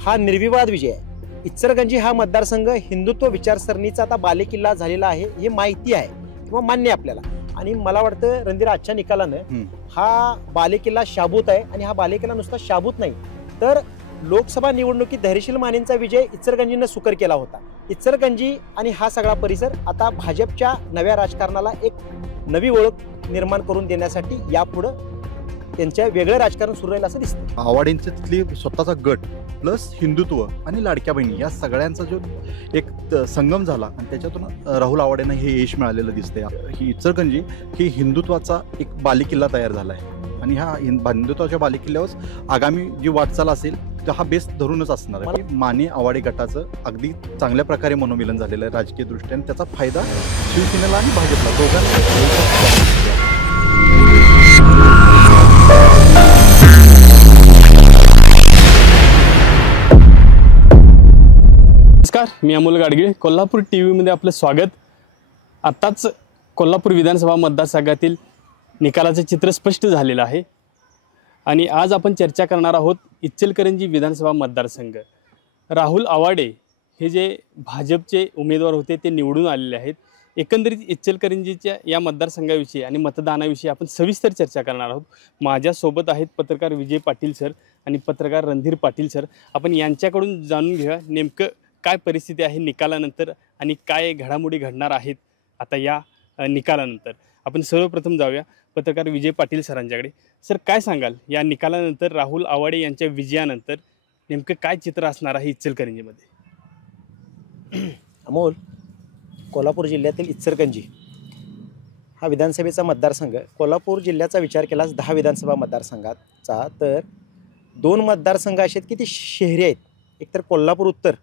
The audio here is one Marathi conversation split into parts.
हा निर्विवाद विजय आहे। इचलकरंजी हा मतदारसंघ हिंदुत्व विचारसरणीचा आता बालेकिल्ला झालेला आहे हे माहिती आहे किंवा मान्य आपल्याला। आणि मला वाटतं रणधीर आजच्या निकालानं हा बालेकिल्ला शाबूत आहे। आणि हा बालेकिल्ला नुसता शाबूत नाही तर लोकसभा निवडणुकीत धैर्यशील मानेंचा विजय इचलकरंजीनं सुकर केला होता। इचलकरंजी आणि हा सगळा परिसर आता भाजपच्या नव्या राजकारणाला एक नवी ओळख निर्माण करून देण्यासाठी यापुढं त्यांच्या वेगळं राजकारण सुरू राहील असं दिसतं। आवाडेंचे तिथली स्वतःचा गट प्लस हिंदुत्व आणि लाडक्या बहिणी या सगळ्यांचा जो एक संगम झाला आणि त्याच्यातून राहुल आवाडेंना हे यश मिळालेलं दिसतंय। ही इचलकरंजी ही हिंदुत्वाचा एक बालेकिल्ला तयार झाला आहे आणि ह्या हिंदुत्वाच्या बालेकिल्ल्यावर आगामी जी वाटचाल असेल तर हा बेस धरूनच असणार आहे। माने आवाडे गटाचं अगदी चांगल्या प्रकारे मनोमिलन झालेलं आहे राजकीय दृष्ट्याने। त्याचा फायदा शिवसेनेला आणि भाजपला दोघांना। नमस्कार, मी अमोल गाडगीळ, कोल्हापूर टीव्हीमध्ये आपलं स्वागत। आत्ताच कोल्हापूर विधानसभा मतदारसंघातील निकालाचं चित्र स्पष्ट झालेलं आहे आणि आज आपण चर्चा करणार आहोत इचलकरंजी विधानसभा मतदारसंघ। राहुल आवाडे हे जे भाजपचे उमेदवार होते ते निवडून आलेले आहेत। एकंदरीत इचलकरंजीच्या या मतदारसंघाविषयी आणि मतदानाविषयी आपण सविस्तर चर्चा करणार आहोत। माझ्यासोबत आहेत पत्रकार विजय पाटील सर आणि पत्रकार रणधीर पाटील सर। आपण यांच्याकडून जाणून घेऊया नेमकं काय परिस्थिती आहे निकालानंतर आणि काय घडामोडी घडणार आहेत आता या निकालानंतर। आपण सर्वप्रथम जाऊया पत्रकार विजय पाटील सरांच्याकडे। सर, काय सांगाल या निकालानंतर राहुल आवाडे यांच्या विजयानंतर नेमकं काय चित्र असणार आहे इचलकरंजीमध्ये? अमोल, कोल्हापूर जिल्ह्यातील इचलकरंजी हा विधानसभेचा मतदारसंघ, कोल्हापूर जिल्ह्याचा विचार केलास 10 विधानसभा मतदारसंघाचा तर 2 मतदारसंघ असे आहेत की ती शहरी आहेत। एकतर कोल्हापूर उत्तर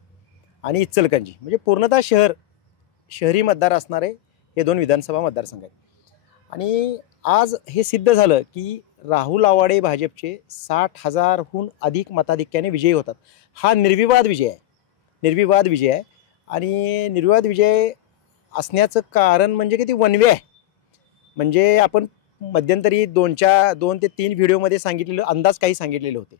आणि इचलकरंजी म्हणजे पूर्णतः शहरी मतदार असणारे हे 2 विधानसभा मतदारसंघ आहेत। आणि आज हे सिद्ध झालं की राहुल आवाडे भाजपचे 60,000हून अधिक मताधिक्याने विजयी होतात। हा निर्विवाद विजय आहे, निर्विवाद विजय आहे। आणि निर्विवाद विजय असण्याचं कारण म्हणजे की ती वनवे आहे। म्हणजे आपण मध्यंतरी 2 ते 3 व्हिडिओमध्ये सांगितलेलं अंदाज काही सांगितलेले होते।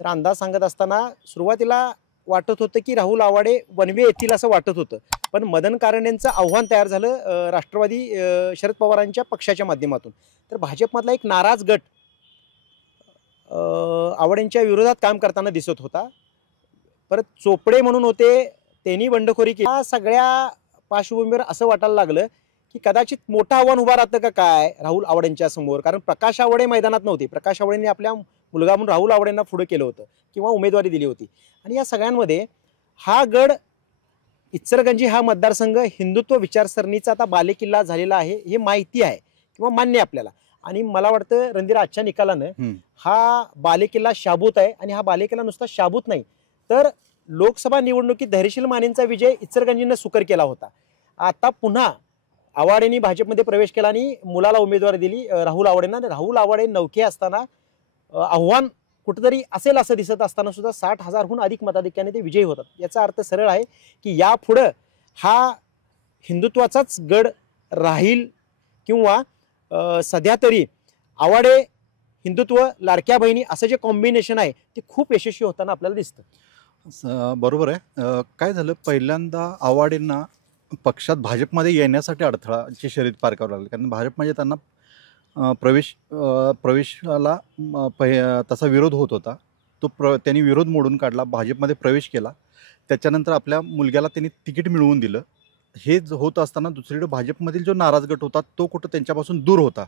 तर अंदाज सांगत असताना सुरुवातीला वाटत होतं की राहुल आवाडे वनवे येतील असं वाटत होतं, पण मदन कारंडेंचं आव्हान तयार झालं राष्ट्रवादी शरद पवारांच्या पक्षाच्या माध्यमातून। तर भाजपमधला एक नाराज गट आवाडेंच्या विरोधात काम करताना दिसत होता। परत चोपडे म्हणून होते, त्यांनी बंडखोरी केली। या सगळ्या पार्श्वभूमीवर असं वाटायला लागलं की कदाचित मोठं आव्हान उभा राहतं का काय राहुल आवाडेंच्या समोर, कारण प्रकाश आवाडे मैदानात नव्हते। प्रकाश आवाडेंनी आपल्या मुलगा म्हणून राहुल आवाडेंना पुढे केलं होतं किंवा उमेदवारी दिली होती। आणि या सगळ्यांमध्ये हा गड इचलकरंजी हा मतदारसंघ हिंदुत्व विचारसरणीचा आता बालेकिल्ला झालेला आहे हे माहिती आहे किंवा मान्य आपल्याला। आणि मला वाटतं रणधीर आजच्या निकालानं हा बालेकिल्ला शाबूत आहे। आणि हा बालेकिल्ला नुसता शाबूत नाही तर लोकसभा निवडणुकीत धैर्यशील मानेंचा विजय इचलकरंजीनं सुकर केला होता। आता पुन्हा आवाडेंनी भाजपमध्ये प्रवेश केला आणि मुलाला उमेदवारी दिली राहुल आवाडेंना। राहुल आवाडे नौके असताना आव्हान कुठेतरी असेल असं दिसत असताना सुद्धा 60,000हून अधिक मताधिक्याने ते विजयी होतात। याचा अर्थ सरळ आहे की यापुढं हा हिंदुत्वाचाच गड राहील किंवा सध्या तरी आवाडे हिंदुत्व लाडक्या बहिणी असं जे कॉम्बिनेशन आहे ते खूप यशस्वी होताना आपल्याला दिसतं। बरोबर आहे। काय झालं, पहिल्यांदा आवाडेंना पक्षात भाजपमध्ये येण्यासाठी अडथळाची शर्यत पार करावी लागली, कारण भाजप म्हणजे त्यांना प्रवेशाला तसा विरोध होत होता। त्यांनी विरोध मोडून काढला, भाजपमध्ये प्रवेश केला। त्याच्यानंतर आपल्या मुलग्याला त्यांनी तिकीट मिळवून दिलं। हे होत असताना दुसरीकडे भाजपमधील जो नाराज गट होता तो कुठं त्यांच्यापासून दूर होता।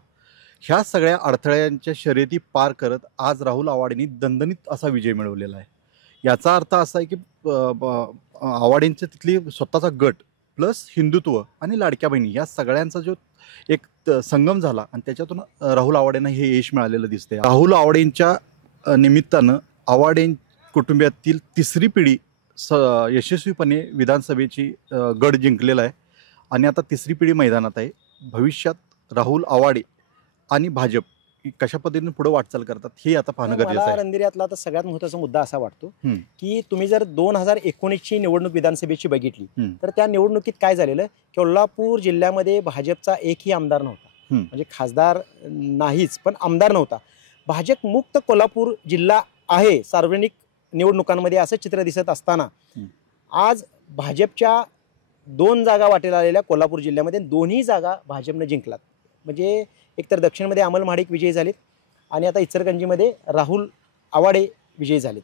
ह्या सगळ्या अडथळ्यांच्या शर्यती पार करत आज राहुल आवाडेंनी दणदणीत असा विजय मिळवलेला आहे। याचा अर्थ असा आहे की आवाडेंचे तिथली स्वतःचा गट प्लस हिंदुत्व आणि लाडक्या बहिणी या सगळ्यांचा जो एक संगम झाला आणि त्याच्यातून राहुल आवाडेंना हे यश मिळालेलं दिसतंय। राहुल आवाडेंच्या निमित्तानं आवाडे कुटुंबातील 3री पिढी यशस्वीपणे विधानसभेची गड जिंकलेला आहे आणि आता 3री पिढी मैदानात आहे। भविष्यात राहुल आवाडे आणि भाजप कशा पद्धतीने पुढे वाटचाल करतात हे आता पाहणं गरजेचं आहे। रणधीर यातला आता सगळ्यात महत्त्वाचा मुद्दा असा वाटतो की तुम्ही जर 2019ची निवडणूक विधानसभेची बघितली तर त्या निवडणुकीत काय झालेलं, कोल्हापूर जिल्ह्यामध्ये भाजपचा एकही आमदार नव्हता। म्हणजे खासदार नाहीच पण आमदार नव्हता। भाजप मुक्त कोल्हापूर जिल्हा आहे, सार्वजनिक निवडणुकांमध्ये असं चित्र दिसत असताना आज भाजपच्या 2 जागा वाटेला आलेल्या कोल्हापूर जिल्ह्यामध्ये दोन्ही जागा भाजपनं जिंकलात. म्हणजे एकतर दक्षिणमध्ये अमल महाडिक विजयी झालेत आणि आता इचलकरंजीमध्ये राहुल आवाडे विजयी झालेत.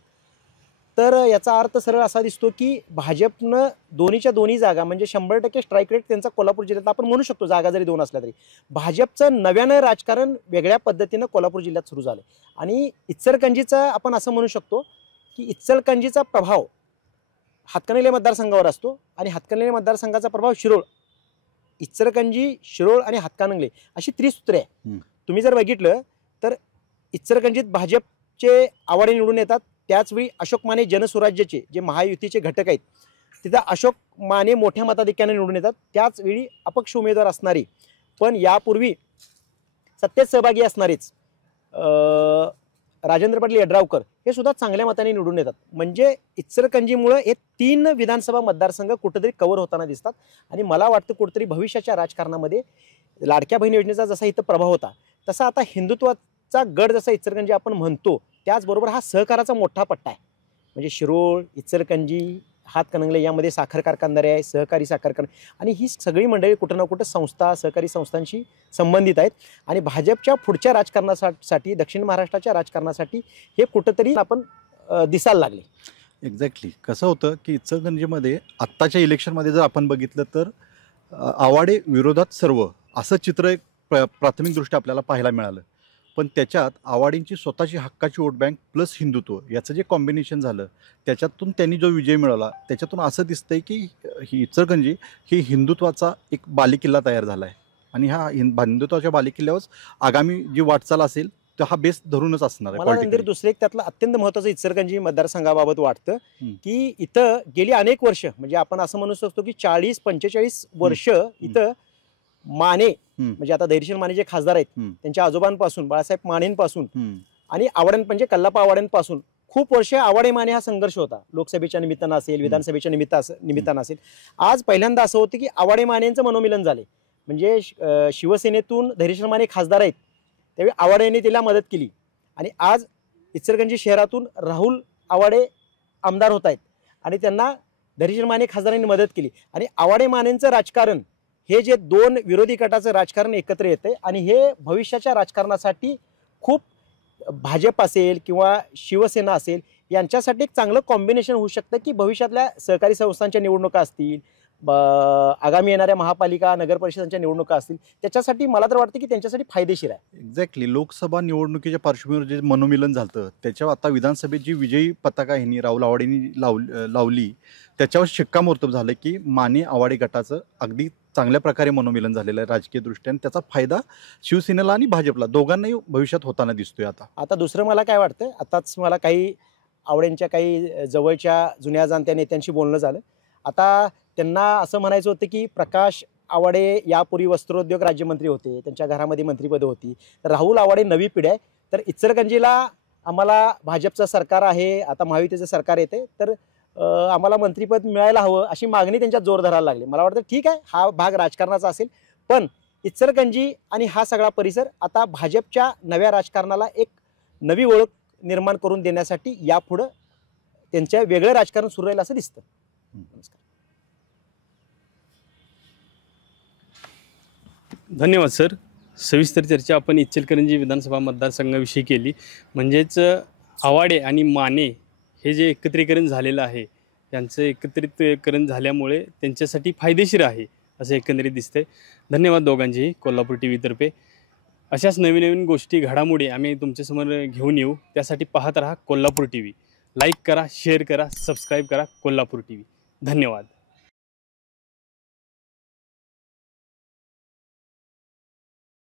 तर याचा अर्थ सरळ असा दिसतो की भाजपनं दोन्हीच्या दोन्ही जागा म्हणजे 100% स्ट्राईक रेट त्यांचा कोल्हापूर जिल्ह्यात आपण म्हणू शकतो, जागा जरी 2 असल्या तरी भाजपचं नव्यानं राजकारण वेगळ्या पद्धतीनं कोल्हापूर जिल्ह्यात सुरू झालं. आणि इचलकरंजीचा आपण असं म्हणू शकतो की इचलकरंजीचा प्रभाव हातकणंगले मतदारसंघावर असतो आणि हातकणंगले मतदारसंघाचा प्रभाव शिरोळ, इचलकरंजी, शिरोळ आणि हातकणंगले अशी त्रिसूत्रे आहे. तुम्ही जर बघितलं तर इचलकरंजीत भाजपचे आवाडे निवडून येतात, त्याचवेळी अशोक माने जनसुराज्याचे जे महायुतीचे घटक आहेत तिथं अशोक माने मोठ्या मताधिक्याने निवडून येतात. त्याचवेळी अपक्ष उमेदवार असणारे पण यापूर्वी सत्तेत सहभागी असणारेच राजेंद्र पाटील यड्रावकर हे सुद्धा चांगल्या मताने निवडून येतात. म्हणजे इचलकरंजीमुळे हे 3 विधानसभा मतदारसंघ कुठेतरी कव्हर होताना दिसतात. आणि मला वाटतं कुठेतरी भविष्याच्या राजकारणामध्ये लाडक्या बहीण योजनेचा जसा इथं प्रभाव होता तसा आता हिंदुत्वाचा गड जसा इचलकरंजी आपण म्हणतो त्याचबरोबर हा सहकाराचा मोठा पट्टा आहे. म्हणजे शिरोळ, इचलकरंजी, हातकणंगले यामध्ये साखर कारखानदारी आहे, सहकारी साखर कारखाना आणि ही सगळी मंडळी कुठं ना कुठं संस्था, सहकारी संस्थांशी संबंधित आहेत. आणि भाजपच्या पुढच्या राजकारणासाठी, दक्षिण महाराष्ट्राच्या राजकारणासाठी हे कुठंतरी आपण दिसायला लागले. एक्झॅक्टली. कसं होतं की इचलकरंजीमध्ये आत्ताच्या इलेक्शनमध्ये जर आपण बघितलं तर आवाडे विरोधात सर्व असं चित्र एक प्राथमिकदृष्ट्या आपल्याला पाहायला मिळालं. पण त्याच्यात आवाडींची स्वतःची हक्काची वोट बँक प्लस हिंदुत्व याचं जे कॉम्बिनेशन झालं त्याच्यातून त्यांनी जो विजय मिळवला त्याच्यातून असं दिसतंय की ही इचलकरंजी ही हिंदुत्वाचा एक बालेकिल्ला तयार झाला आहे. आणि ह्या हिंदुत्वाच्या बालेकिल्ल्यावर आगामी जी वाटचाल असेल तर हा बेस धरूनच असणार आहे. मला नंतर दुसरं एक त्यातलं अत्यंत महत्त्वाचं इचलकरंजी मतदारसंघाबाबत वाटतं की इथं गेली अनेक वर्ष म्हणजे आपण असं म्हणू शकतो की 40-45 वर्ष इथं माने म्हणजे आता धैर्यशील माने जे खासदार आहेत त्यांच्या आजोबांपासून बाळासाहेब मानेंपासून आणि आवाड्यां म्हणजे कल्लापा आवाड्यांपासून खूप वर्ष आवाडे माने हा संघर्ष होता. लोकसभेच्या निमित्तानं असेल, विधानसभेच्या निमित्तानं असेल. आज पहिल्यांदा असं होतं की आवाडे मानेंचं मनोमिलन झाले. म्हणजे शिवसेनेतून धैर्यशील माने खासदार आहेत त्यावेळी आवाडे यांनी तिला मदत केली आणि आज इचलकरंजी शहरातून राहुल आवाडे आमदार होत आहेत आणि त्यांना धैर्यशील माने खासदारांनी मदत केली. आणि आवाडे मानेंचं राजकारण हे जे 2 विरोधी गटाचं राजकारण एकत्र येते आणि हे भविष्याच्या राजकारणासाठी खूप भाजप असेल किंवा शिवसेना असेल यांच्यासाठी एक चांगलं कॉम्बिनेशन होऊ शकतं की भविष्यातल्या सहकारी संस्थांच्या निवडणुका असतील, आगामी येणाऱ्या महापालिका नगर परिषदांच्या निवडणुका असतील त्याच्यासाठी मला तर वाटतं की त्यांच्यासाठी फायदेशीर आहे. एक्झॅक्टली. लोकसभा निवडणुकीच्या पार्श्वभूमीवर जे मनोमिलन झालं त्याच्यावर आता विधानसभेत जी विजयी पताका ह्यांनी राहुल आवाडेंनी लावली त्याच्यावर शिक्कामोर्तब झालं की माने आवाडे गटाचं अगदी चांगल्या प्रकारे मनोमिलन झालेलं आहे राजकीय दृष्ट्या आणि त्याचा फायदा शिवसेनेला आणि भाजपला दोघांनाही भविष्यात होताना दिसतोय. आता दुसरं मला काय वाटतं, आताच मला काही आवाड्यांच्या काही जवळच्या जुन्या जाणत्या नेत्यांशी बोलणं झालं. आता त्यांना असं म्हणायचं होतं की प्रकाश आवाडे यापूर्वी वस्त्रोद्योग राज्यमंत्री होते, त्यांच्या घरामध्ये मंत्रिपदं होती. तर राहुल आवाडे नवी पिढी आहे. तर इचलकरंजीला आम्हाला भाजपचं सरकार आहे, आता महायुतीचं सरकार येते तर आम्हाला मंत्रिपद मिळायला हवं अशी मागणी त्यांच्यात जोर धरायला लागली. मला वाटतं ठीक आहे हा भाग राजकारणाचा असेल पण इचलकरंजी आणि हा सगळा परिसर आता भाजपच्या नव्या राजकारणाला एक नवी ओळख निर्माण करून देण्यासाठी यापुढं त्यांच्या वेगळं राजकारण सुरू राहील असं दिसतं. नमस्कार. धन्यवाद सर. सविस्तर चर्चा आपण इचलकरंजी विधानसभा मतदारसंघाविषयी केली. म्हणजेच आवाडे आणि माने हे जे एकत्रीकरण झालेलं आहे त्यांचं एकत्रितकरण झाल्यामुळे त्यांच्यासाठी फायदेशीर आहे असं एकंदरीत दिसतंय. धन्यवाद दोघांचेही. कोल्हापूर टी व्हीतर्फे अशाच नवीन नवीन गोष्टी घडामोडी आम्ही तुमच्यासमोर घेऊन येऊ. त्यासाठी पाहत राहा कोल्हापूर टी व्ही. लाईक करा, शेअर करा, सबस्क्राईब करा कोल्हापूर टी व्ही. धन्यवाद.